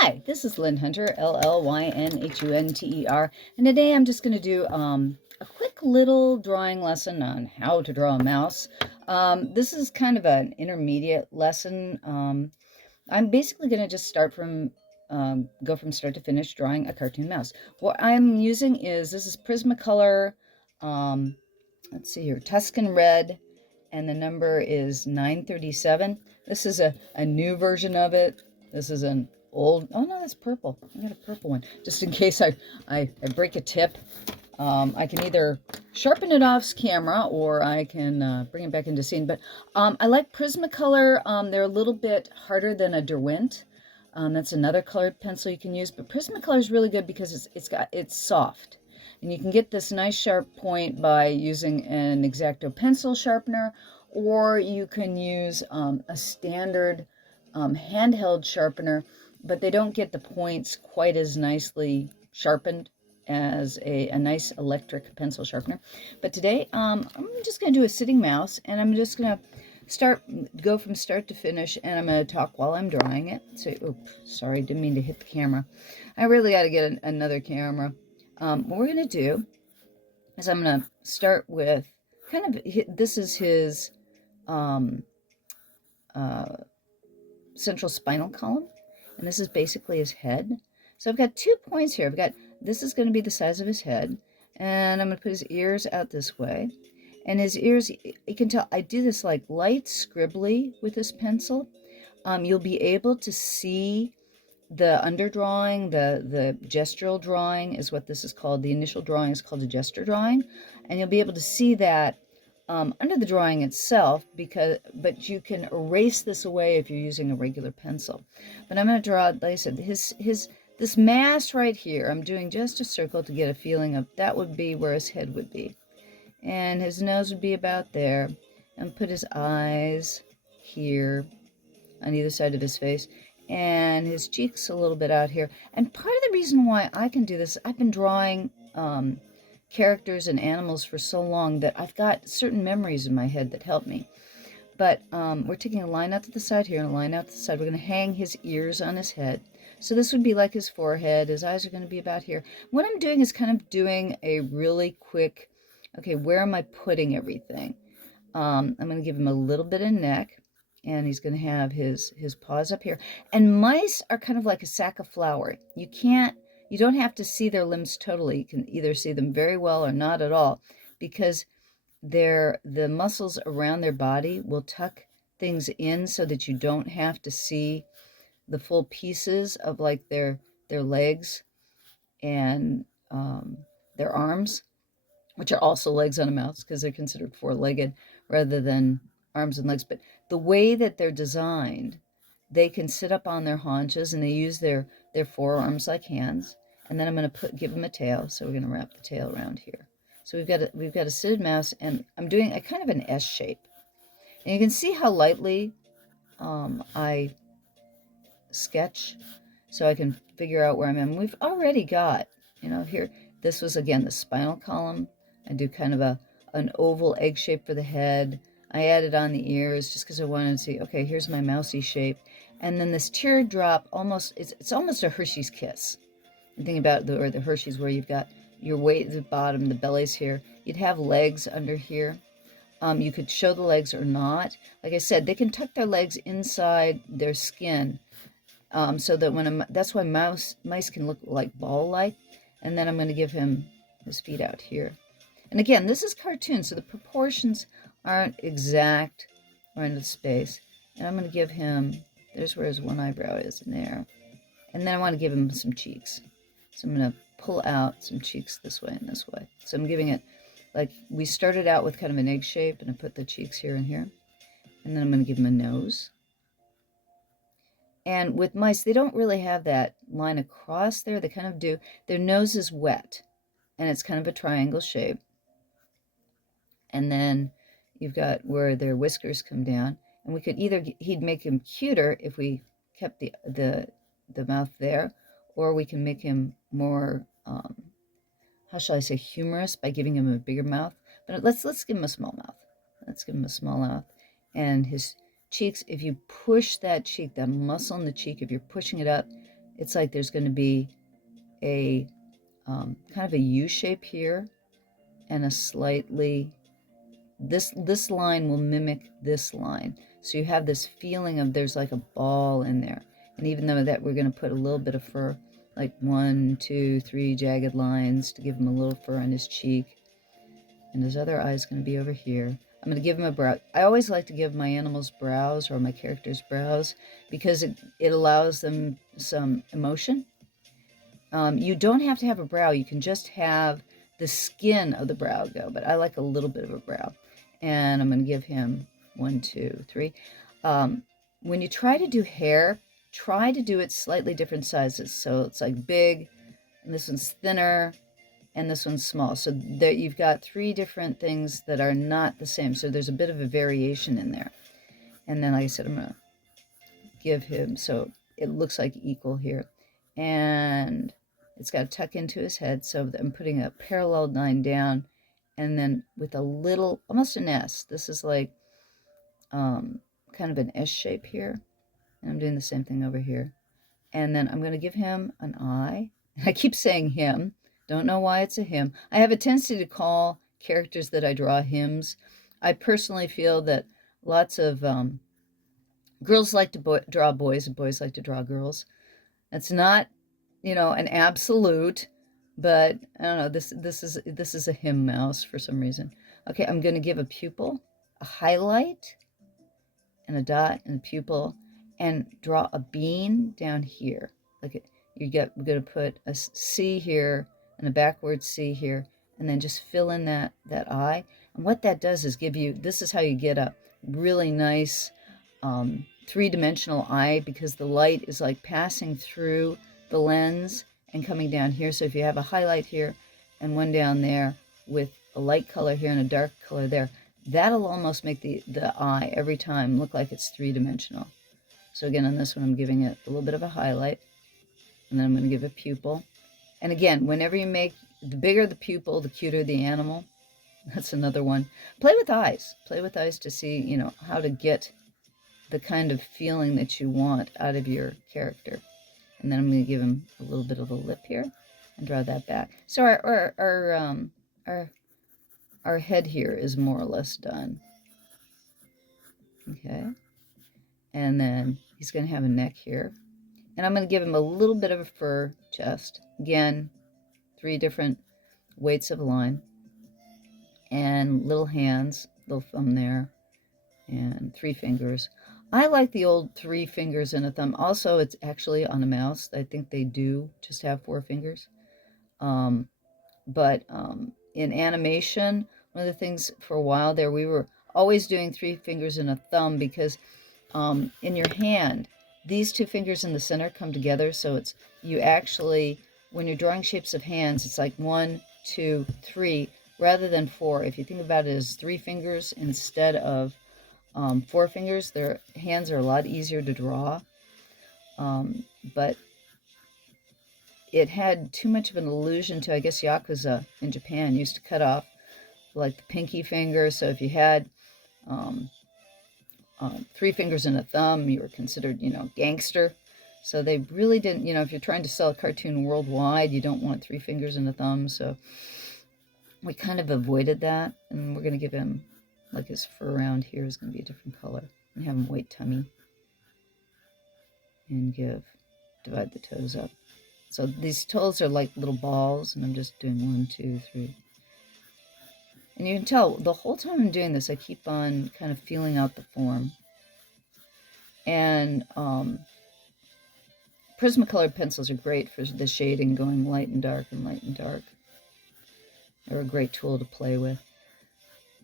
Hi, this is Llyn Hunter, Llynhunter, and today I'm just going to do a quick little drawing lesson on how to draw a mouse. This is kind of an intermediate lesson. I'm basically going to just start from, go from start to finish drawing a cartoon mouse. What I'm using is, this is Prismacolor, let's see here, Tuscan Red, and the number is 937. This is a new version of it. This is an old, oh no, that's purple. I got a purple one. Just in case I break a tip. I can either sharpen it off camera or I can bring it back into scene. But I like Prismacolor. They're a little bit harder than a Derwent. That's another colored pencil you can use. But Prismacolor is really good because it's soft. And you can get this nice sharp point by using an X-Acto pencil sharpener, or you can use a standard handheld sharpener, but they don't get the points quite as nicely sharpened as a nice electric pencil sharpener. But today I'm just going to do a sitting mouse, and I'm just going to go from start to finish, and I'm going to talk while I'm drawing it. So, oops, sorry, didn't mean to hit the camera. I really got to get another camera. What we're going to do is I'm going to start with kind of, this is his central spinal column, and this is basically his head. So I've got 2 points here. This is going to be the size of his head, and I'm going to put his ears out this way. And his ears, you can tell I do this like light scribbly with this pencil. You'll be able to see the underdrawing, the gestural drawing is what this is called. The initial drawing is called a gesture drawing, and you'll be able to see that under the drawing itself, but you can erase this away if you're using a regular pencil. But I'm going to draw, like I said, this mass right here. I'm doing just a circle to get a feeling of that would be where his head would be, and his nose would be about there, and put his eyes here on either side of his face, and his cheeks a little bit out here. And part of the reason why I can do this, I've been drawing characters and animals for so long that I've got certain memories in my head that help me. But we're taking a line out to the side here and a line out to the side. We're going to hang his ears on his head. So this would be like his forehead. His eyes are going to be about here. What I'm doing is kind of doing a really quick, okay, where am I putting everything? I'm going to give him a little bit of neck, and he's going to have his paws up here. And mice are kind of like a sack of flour. You don't have to see their limbs totally. You can either see them very well or not at all, because the muscles around their body will tuck things in so that you don't have to see the full pieces of like their legs and their arms, which are also legs on a mouse because they're considered four-legged rather than arms and legs. But the way that they're designed, they can sit up on their haunches, and they use their forearms like hands. And then I'm going to give them a tail, so we're going to wrap the tail around here. So we've got a seated mouse, and I'm doing a kind of an S shape. And you can see how lightly I sketch, so I can figure out where I'm at. And we've already got, here, this was again the spinal column. I do kind of an oval egg shape for the head. I added on the ears just because I wanted to see, okay, here's my mousy shape. And then this teardrop, it's almost a Hershey's kiss. You think about the Hershey's, where you've got your weight at the bottom, the belly's here. You'd have legs under here. You could show the legs or not. Like I said, they can tuck their legs inside their skin, so that that's why mice can look like ball-like. And then I'm going to give him his feet out here. And again, this is cartoon, so the proportions aren't exact or into space. And I'm going to give him, there's where his one eyebrow is in there. And then I want to give him some cheeks. So I'm going to pull out some cheeks this way and this way. So I'm giving it, like we started out with kind of an egg shape, and I put the cheeks here and here. And then I'm going to give him a nose. And with mice, they don't really have that line across there. They kind of do. Their nose is wet, and it's kind of a triangle shape. And then you've got where their whiskers come down. And we could he'd make him cuter if we kept the mouth there, or we can make him more, how shall I say, humorous by giving him a bigger mouth. But let's give him a small mouth. Let's give him a small mouth. And his cheeks, if you push that cheek, that muscle in the cheek, if you're pushing it up, it's like there's going to be a kind of a U shape here and a slightly, this line will mimic this line. So you have this feeling of there's like a ball in there. And even though that we're going to put a little bit of fur, like 1, 2, 3 jagged lines to give him a little fur on his cheek. And his other eye is going to be over here. I'm going to give him a brow. I always like to give my animals brows, or my characters brows, because it allows them some emotion. You don't have to have a brow. You can just have the skin of the brow go, but I like a little bit of a brow. And I'm going to give him 1, 2, 3. When you try to do hair, try to do it slightly different sizes. So it's like big, and this one's thinner, and this one's small. So that you've got 3 different things that are not the same. So there's a bit of a variation in there. And then, like I said, I'm going to give him, so it looks like equal here. And it's got to tuck into his head. So I'm putting a parallel line down, and then with a little, almost an S. This is like kind of an S shape here. And I'm doing the same thing over here. And then I'm going to give him an eye. I keep saying him. Don't know why it's a him. I have a tendency to call characters that I draw hymns. I personally feel that lots of girls like to draw boys, and boys like to draw girls. That's not, an absolute, but I don't know. This is a him mouse for some reason. Okay, I'm going to give a pupil, a highlight, and a dot, and a pupil, and draw a bean down here. Like we're going to put a C here and a backward C here, and then just fill in that eye. And what that does is give you, this is how you get a really nice 3-dimensional eye, because the light is like passing through the lens and coming down here. So if you have a highlight here and one down there with a light color here and a dark color there, that'll almost make the eye every time look like it's 3-dimensional. So again, on this one, I'm giving it a little bit of a highlight, and then I'm going to give a pupil. And again, whenever you make, the bigger the pupil, the cuter the animal. That's another one. Play with eyes. Play with eyes to see, how to get the kind of feeling that you want out of your character. And then I'm going to give him a little bit of a lip here and draw that back. So our head here is more or less done. Okay. And then he's going to have a neck here. And I'm going to give him a little bit of a fur chest. Again, 3 different weights of line. And little hands, little thumb there, and 3 fingers. I like the old 3 fingers and a thumb. Also, it's actually on a mouse. I think they do just have 4 fingers. But in animation, one of the things for a while there, we were always doing 3 fingers and a thumb, because in your hand, these 2 fingers in the center come together. So it's, you actually, when you're drawing shapes of hands, it's like 1, 2, 3, rather than 4. If you think about it as 3 fingers instead of 4 fingers, their hands are a lot easier to draw. But it had too much of an allusion to, I guess, Yakuza in Japan used to cut off like the pinky finger. So if you had 3 fingers and a thumb, you were considered, gangster. So they really didn't, if you're trying to sell a cartoon worldwide, you don't want 3 fingers and a thumb. So we kind of avoided that. And we're going to give him, like, his fur around here is going to be a different color. And have him white tummy. And divide the toes up. So these toes are like little balls, and I'm just doing 1, 2, 3. And you can tell the whole time I'm doing this, I keep on kind of feeling out the form. And Prismacolor pencils are great for the shading, going light and dark and light and dark. They're a great tool to play with.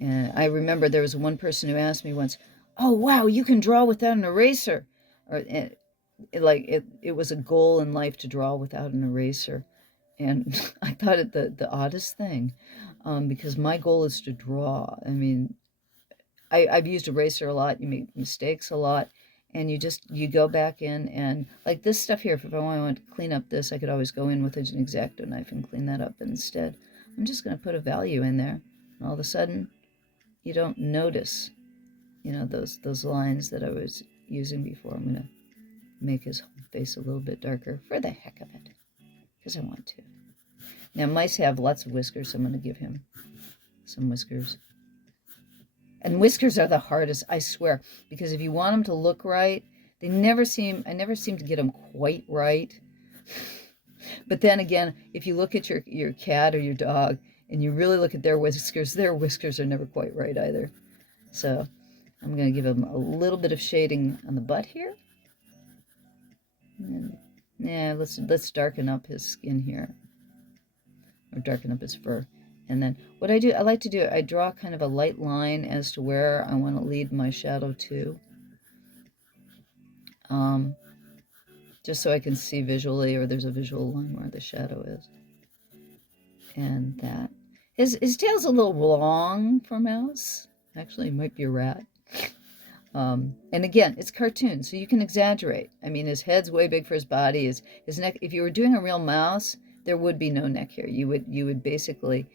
And I remember there was one person who asked me once, "Oh, wow, you can draw without an eraser." It was a goal in life to draw without an eraser. And I thought it the oddest thing, because my goal is to draw. I mean, I've used eraser a lot. You make mistakes a lot. And you go back in, and like this stuff here, if I want to clean up this, I could always go in with an X-Acto knife and clean that up. But instead, I'm just going to put a value in there. And all of a sudden, you don't notice, those lines that I was using before. I'm going to make his face a little bit darker for the heck of it, because I want to. Now, mice have lots of whiskers, so I'm going to give him some whiskers. And whiskers are the hardest, I swear, because if you want them to look right, I never seem to get them quite right. But then again, if you look at your cat or your dog and you really look at their whiskers are never quite right either. So I'm going to give him a little bit of shading on the butt here. And yeah, let's darken up his skin here, or darken up his fur. And then what I like to do, I draw kind of a light line as to where I want to lead my shadow to. Just so I can see visually, or there's a visual line where the shadow is. And that. His tail's a little long for a mouse. Actually, it might be a rat. And again, it's cartoon, so you can exaggerate. I mean, his head's way big for his body. His neck, if you were doing a real mouse, there would be no neck here. You would basically,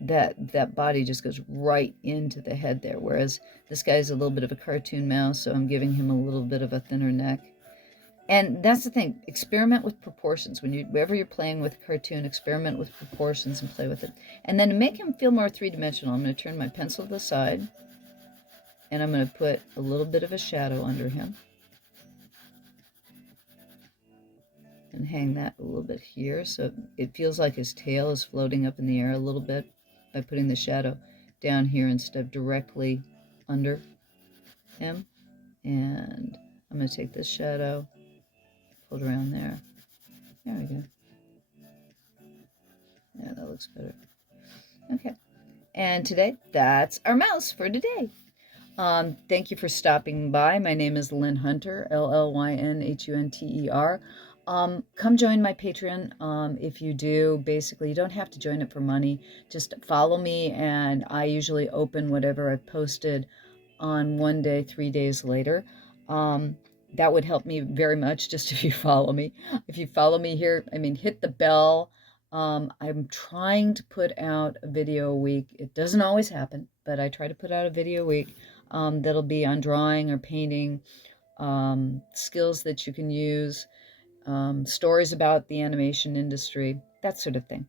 that body just goes right into the head there, whereas this guy's a little bit of a cartoon mouse, so I'm giving him a little bit of a thinner neck. And that's the thing, experiment with proportions. Whenever you're playing with a cartoon, experiment with proportions and play with it. And then to make him feel more three-dimensional, I'm going to turn my pencil to the side, and I'm going to put a little bit of a shadow under him. And hang that a little bit here, so it feels like his tail is floating up in the air a little bit by putting the shadow down here instead of directly under him. And I'm going to take this shadow, pull it around there. There we go. Yeah, that looks better. Okay. And today, that's our mouse for today. Thank you for stopping by. My name is Llyn Hunter, Llynhunter. Come join my Patreon. If you do, basically, you don't have to join it for money. Just follow me, and I usually open whatever I've posted on one day, 3 days later. That would help me very much, just if you follow me. If you follow me here, I mean, hit the bell. I'm trying to put out a video a week. It doesn't always happen, but I try to put out a video a week that'll be on drawing or painting, skills that you can use, stories about the animation industry, that sort of thing.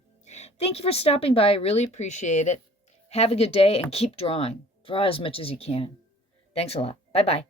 Thank you for stopping by. I really appreciate it. Have a good day and keep drawing. Draw as much as you can. Thanks a lot. Bye-bye.